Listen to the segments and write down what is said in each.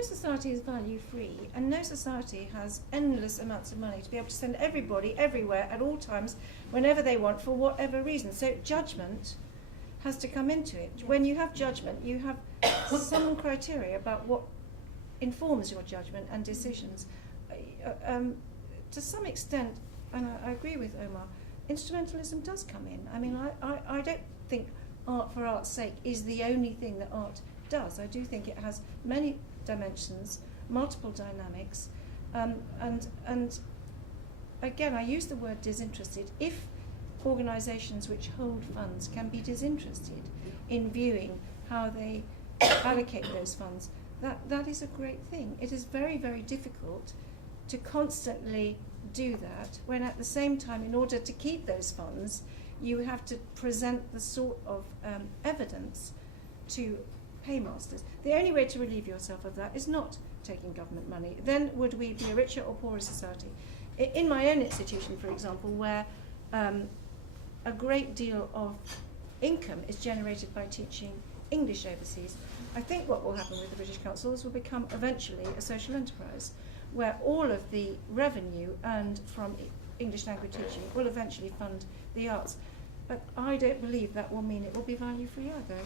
no society is value-free, and no society has endless amounts of money to be able to send everybody everywhere at all times, whenever they want, for whatever reason. So judgment has to come into it. Yeah. When you have judgment, you have some criteria about what informs your judgment and decisions. To some extent, and I agree with Omar, instrumentalism does come in. I mean, I don't think art for art's sake is the only thing that art does. I do think it has many dimensions, multiple dynamics, and again, I use the word disinterested. If organisations which hold funds can be disinterested in viewing how they allocate those funds, that is a great thing. It is very, very difficult to constantly do that when at the same time, in order to keep those funds, you have to present the sort of evidence to paymasters. The only way to relieve yourself of that is not taking government money. Then would we be a richer or poorer society? In my own institution, for example, where a great deal of income is generated by teaching English overseas, I think what will happen with the British Council is will become eventually a social enterprise where all of the revenue earned from English language teaching will eventually fund the arts. But I don't believe that will mean it will be value-free either.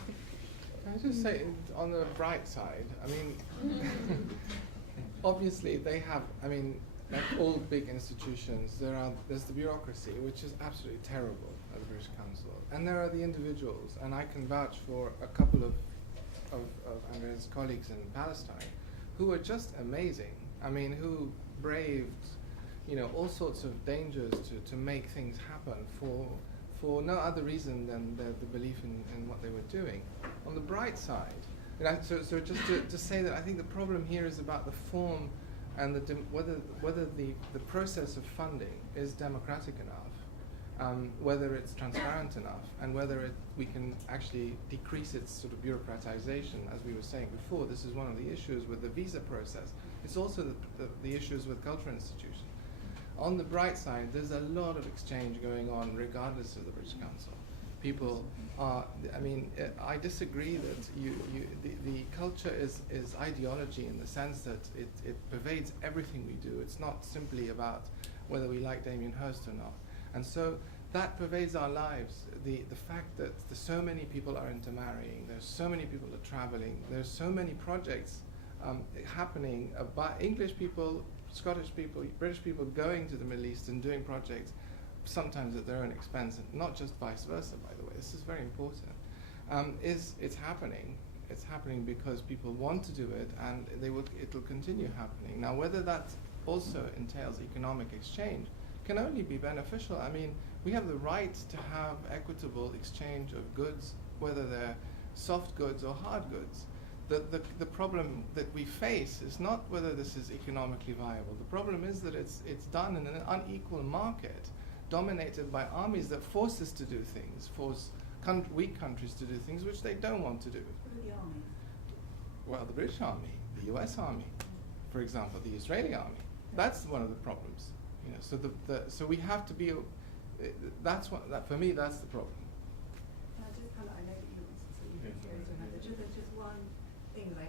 Can I just say, on the bright side, I mean, obviously they have, I mean, like all big institutions, there's the bureaucracy, which is absolutely terrible at the British Council, and there are the individuals, and I can vouch for a couple of Andrea's colleagues in Palestine, who are just amazing. I mean, who braved, you know, all sorts of dangers to make things happen for no other reason than the belief in what they were doing. On the bright side, so just to say that I think the problem here is about the form and whether the process of funding is democratic enough, whether it's transparent enough, and whether we can actually decrease its sort of bureaucratization. As we were saying before, this is one of the issues with the visa process. It's also the issues with cultural institutions. On the bright side, there's a lot of exchange going on regardless of the British Council. People are, I mean, I disagree that the culture is ideology in the sense that it pervades everything we do. It's not simply about whether we like Damien Hirst or not. And so that pervades our lives. The fact that so many people are intermarrying, there's so many people are traveling, there's so many projects happening about English people, Scottish people, British people going to the Middle East and doing projects, sometimes at their own expense, and not just vice versa, by the way. This is very important. It's happening. It's happening because people want to do it, and it'll continue happening. Now, whether that also entails economic exchange can only be beneficial. I mean, we have the right to have equitable exchange of goods, whether they're soft goods or hard goods. The problem that we face is not whether this is economically viable. The problem is that it's done in an unequal market dominated by armies that force us to do things, force weak countries to do things which they don't want to do. What are the armies? Well, the British Army, the US Army, for example, the Israeli Army. That's one of the problems. You know, so we have to be. For me, that's the problem. I just kind of, I know that you there's just one thing that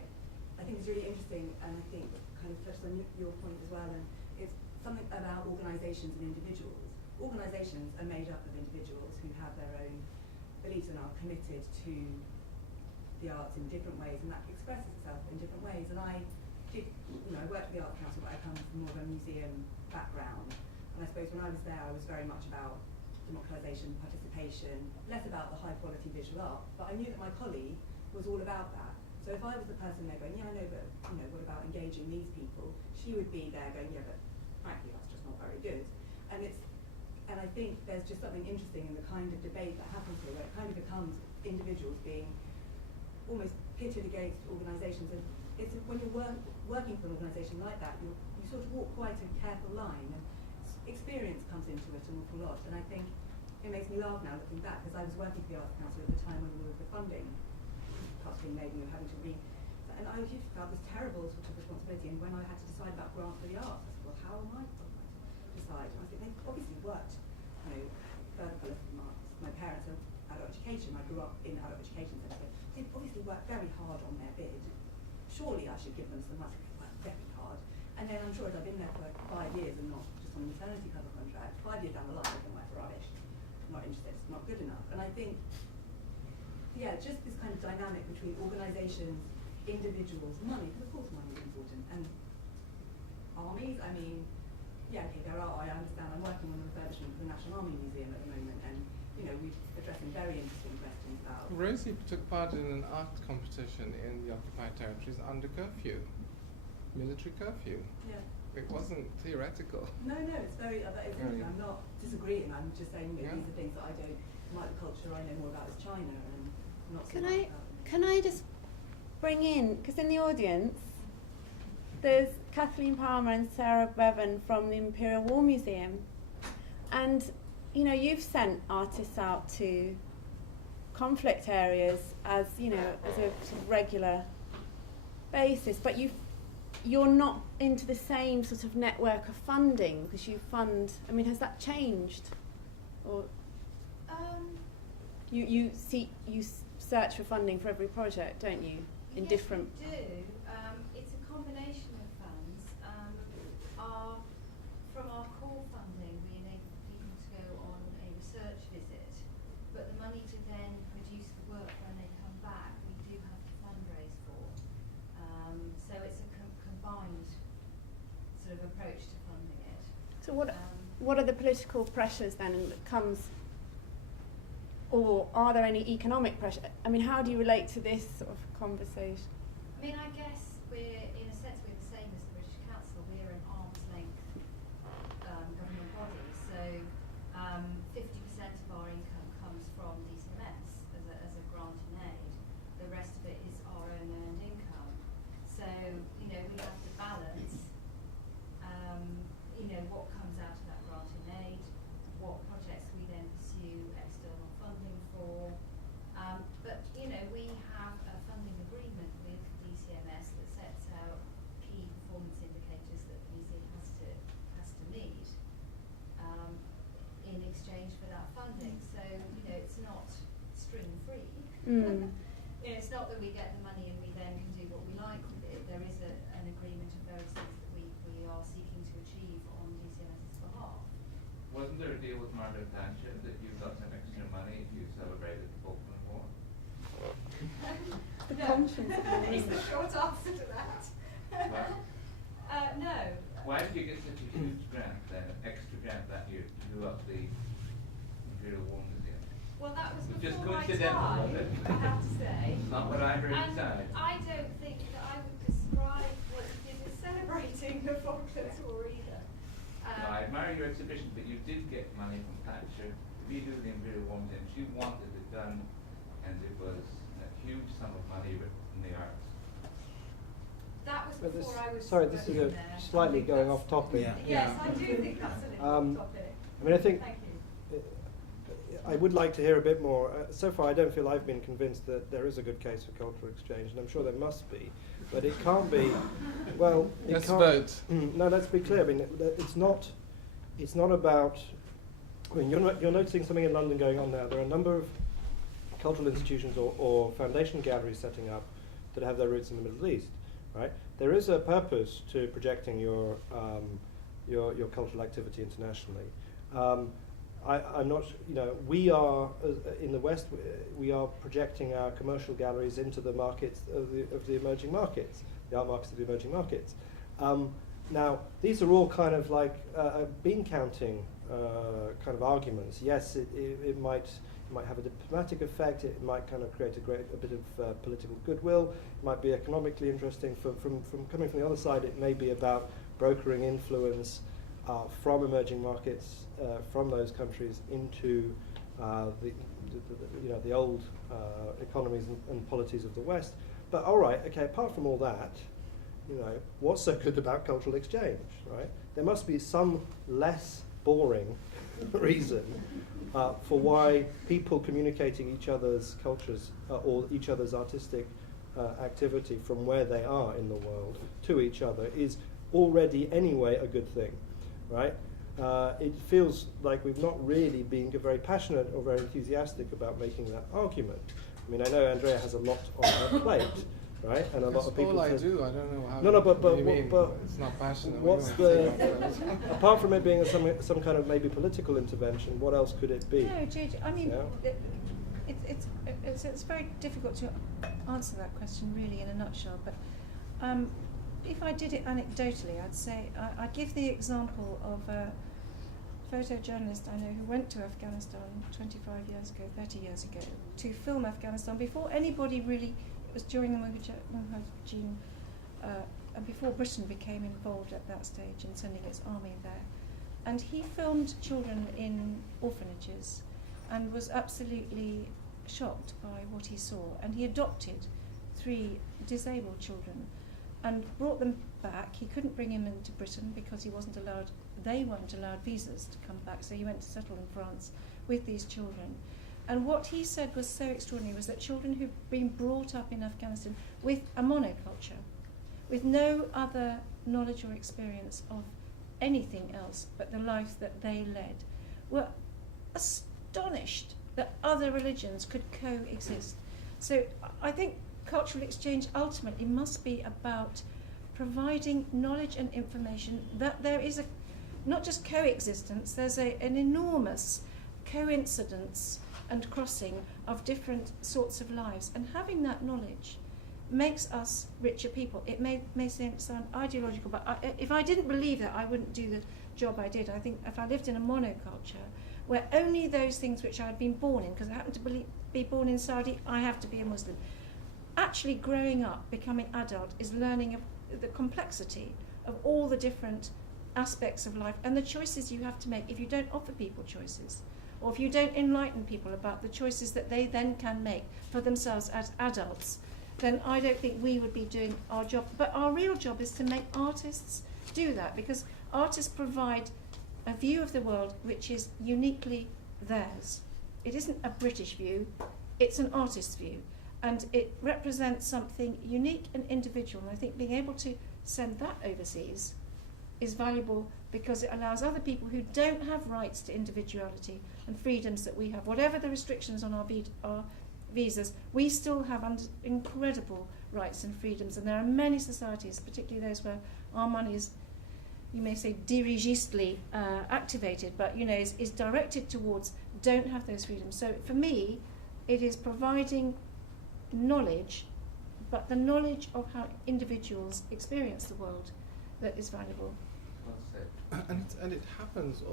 I think is really interesting, and I think kind of touched on your point as well, and it's something about organisations and individuals. Organisations are made up of individuals who have their own beliefs and are committed to the arts in different ways, and that expresses itself in different ways. And I worked at the Arts Council, but I come from more of a museum background, and I suppose when I was there, I was very much about democratisation, participation, less about the high quality visual art, but I knew that my colleague was all about that. So if I was the person there going, yeah, I know, but what about engaging these people? She would be there going, yeah, but frankly, that's just not very good. And I think there's just something interesting in the kind of debate that happens here, where it kind of becomes individuals being almost pitted against organisations. And it's when you're working for an organisation like that, you sort of walk quite a careful line, and experience comes into it an awful lot. And I think it makes me laugh now looking back, because I was working for the Arts Council at the time when all of the funding cuts being made, and we were having to and I just felt this terrible sort of responsibility. And when I had to decide about grants for the arts, I said, well, how am I supposed to decide? And I think they've obviously worked, further political marks. My parents are adult education. I grew up in adult education centre. They've obviously worked very hard on their bid. surely I should give them some money, well, debit card. And then I'm sure if I've been there for 5 years and not just on a maternity cover contract, 5 years down the line, I think, like, rubbish, not interested, it's not good enough. And I think, yeah, just this kind of dynamic between organisations, individuals, money, because of course money is important, and armies, I mean, yeah, okay, I understand, I'm working on the refurbishment of the National Army Museum at the moment, and, you know, we're addressing very interesting questions about... Rosie took part in an art competition in the occupied territories under curfew, military curfew. Yeah. It wasn't theoretical. No, it's very, I'm not disagreeing, I'm just saying that these are things that I don't, like the culture I know more about is China, and not so much about... Can I just bring in, because in the audience, there's Kathleen Palmer and Sarah Bevan from the Imperial War Museum. And, you know, you've sent artists out to conflict areas as, you know, as a sort of regular basis, but you're not into the same sort of network of funding because you fund, I mean, has that changed? Or you search for funding for every project, don't you? In yes, different... we do. It's a combination of funds. From our core funding, we enable people to go on a research visit, but the money to then produce the work when they come back, we do have to fundraise for. So it's a combined sort of approach to funding it. So what are the political pressures then that comes, or are there any economic pressure? I mean, how do you relate to this sort of conversation? I mean, I guess we're, in a sense, we're the same as the British Council. We're an arm's length government body. So 50% of our income comes from DCMS as a grant and aid. The rest of it is our own earned income. So, you know, we have to balance, you know, what comes out of that grant and aid, what projects we then pursue external funding for. But, you know, we have a funding agreement with DCMS that sets out key performance indicators that the museum has to meet in exchange for that funding. So, you know, it's not string free. You know, it's not that we get the money and we then can do what we like with it. There is an agreement of various things that we are seeking to achieve on DCMS's behalf. Wasn't there a deal with Margaret Thatcher that you got some extra money if you celebrated the Falkland War? The conscience of the Is the short answer to that. No. Why did you get such a huge grant then, extra grant that year to do up the Imperial War Museum? Well, that was Just before my coincidental, time, was it? I have to say. Not what I heard And inside. I don't think that I would describe what you did as celebrating the Falklands War either. I admire your exhibition, but you did get money from Thatcher to redo the Imperial War Museum. She wanted it done, and it was a huge sum of money written in the arts. That was But this, before I was sorry, this is working a there. slightly I think going that's- off topic. Yeah. Yes, I do think that's an important topic. I mean, I think Thank you. I would like to hear a bit more. So far, I don't feel I've been convinced that there is a good case for cultural exchange, and I'm sure there must be. But it can't be. Well, it Let's can't, vote. No, let's be clear. I mean, it's not. It's not about. I mean, you're noticing something in London going on now. There are a number of cultural institutions or foundation galleries setting up that have their roots in the Middle East, right? There is a purpose to projecting your cultural activity internationally. I'm not, you know, we are in the West. We are projecting our commercial galleries into the markets of the emerging markets, the art markets of the emerging markets. Now, these are all kind of like bean counting kind of arguments. Yes, it might have a diplomatic effect. It might kind of create a bit of political goodwill. It might be economically interesting. From coming from the other side, it may be about brokering influence from emerging markets, from those countries into the old economies and polities of the West. But all right, okay. Apart from all that, you know, what's so good about cultural exchange, right? There must be some less boring reason for why people communicating each other's cultures or each other's artistic activity from where they are in the world to each other is already anyway a good thing, right? It feels like we've not really been very passionate or very enthusiastic about making that argument. I mean, I know Andrea has a lot on her plate, right? And a lot That's of people all I says, do. I don't know how. No, but what you mean. but It's not passionate. what's We don't the say that. apart from it being some kind of maybe political intervention? What else could it be? No, Jude, I mean, Yeah. it's very difficult to answer that question really in a nutshell. But if I did it anecdotally, I'd say I'd give the example of a photojournalist I know who went to Afghanistan 25 years ago, 30 years ago, to film Afghanistan before anybody really. It was during the Mujahideen, and before Britain became involved at that stage in sending its army there. And he filmed children in orphanages and was absolutely shocked by what he saw. And he adopted 3 disabled children and brought them back. He couldn't bring him into Britain because they weren't allowed visas to come back, so he went to settle in France with these children. And what he said was so extraordinary was that children who've been brought up in Afghanistan with a monoculture, with no other knowledge or experience of anything else but the life that they led, were astonished that other religions could coexist. So I think cultural exchange ultimately must be about providing knowledge and information that there is not just coexistence, there's an enormous coincidence and crossing of different sorts of lives. And having that knowledge makes us richer people. It may sound ideological, but if I didn't believe that, I wouldn't do the job I did. I think if I lived in a monoculture where only those things which I had been born in, because I happen to be born in Saudi, I have to be a Muslim. Actually growing up, becoming adult, is learning of the complexity of all the different aspects of life and the choices you have to make if you don't offer people choices, or if you don't enlighten people about the choices that they then can make for themselves as adults, then I don't think we would be doing our job. But our real job is to make artists do that, because artists provide a view of the world which is uniquely theirs. It isn't a British view, it's an artist's view. And it represents something unique and individual. And I think being able to send that overseas is valuable because it allows other people who don't have rights to individuality and freedoms that we have, whatever the restrictions on our visas, we still have incredible rights and freedoms. And there are many societies, particularly those where our money is, you may say, dirigistly activated, but is directed towards don't have those freedoms. So for me, it is providing knowledge, but the knowledge of how individuals experience the world that is valuable. Well said. And it happens.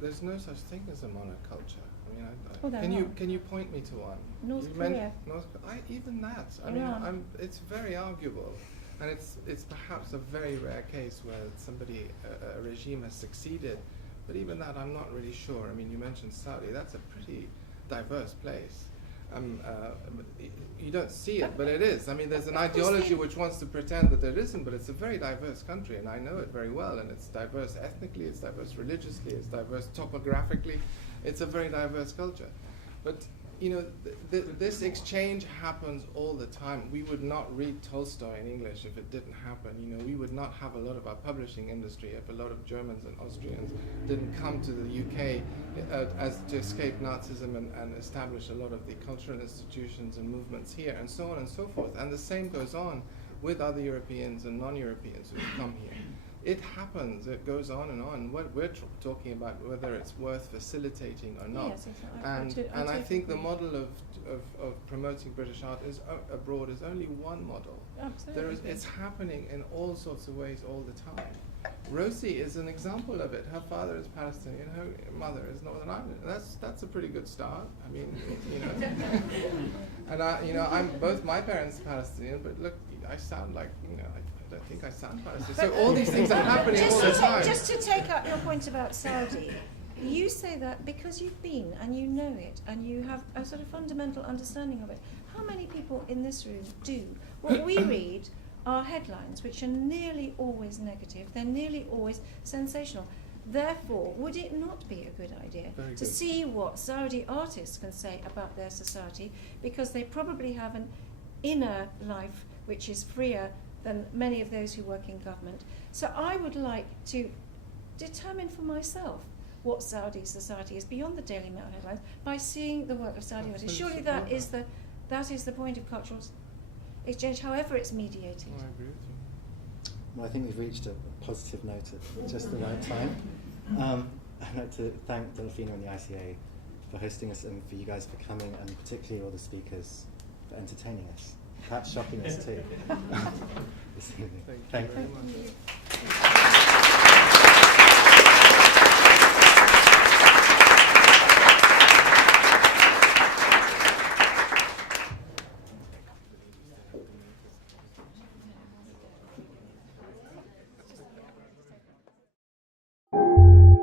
There's no such thing as a monoculture. Can you point me to one? North You Korea. Even that. Iran. It's very arguable, and it's perhaps a very rare case where a regime has succeeded. But even that, I'm not really sure. You mentioned Saudi. That's a pretty diverse place. You don't see it, but it is. There's an ideology which wants to pretend that there isn't, but it's a very diverse country, and I know it very well. And it's diverse ethnically, it's diverse religiously, it's diverse topographically. It's a very diverse culture. But this exchange happens all the time. We would not read Tolstoy in English if it didn't happen. We would not have a lot of our publishing industry if a lot of Germans and Austrians didn't come to the UK as to escape Nazism and establish a lot of the cultural institutions and movements here, and so on and so forth. And the same goes on with other Europeans and non-Europeans who come here. It happens. It goes on and on. What we're talking about, whether it's worth facilitating or not. Yes, exactly. And I think the model of promoting British art abroad is only one model. Absolutely. It's happening in all sorts of ways all the time. Rosie is an example of it. Her father is Palestinian. Her mother is Northern Ireland. That's a pretty good start. And both my parents are Palestinian, but look, I sound like I don't think I sound Palestinian. So all these things are happening all the time. Just to take up your point about Saudi, you say that because you've been and you know it and you have a sort of fundamental understanding of it. How many people in this room do? What we read are headlines which are nearly always negative. They're nearly always sensational. Therefore, would it not be a good idea to see what Saudi artists can say about their society, because they probably have an inner life which is freer than many of those who work in government. So I would like to determine for myself what Saudi society is beyond the Daily Mail headlines by seeing the work of Saudi artists. Surely that is the point of cultural exchange, however it's mediated. Oh, I agree with you. Well, I think we've reached a positive note at just the right time. I'd like to thank Delfino and the ICA for hosting us and for you guys for coming, and particularly all the speakers for entertaining us, perhaps shocking us too. This evening. Thank you very you. much.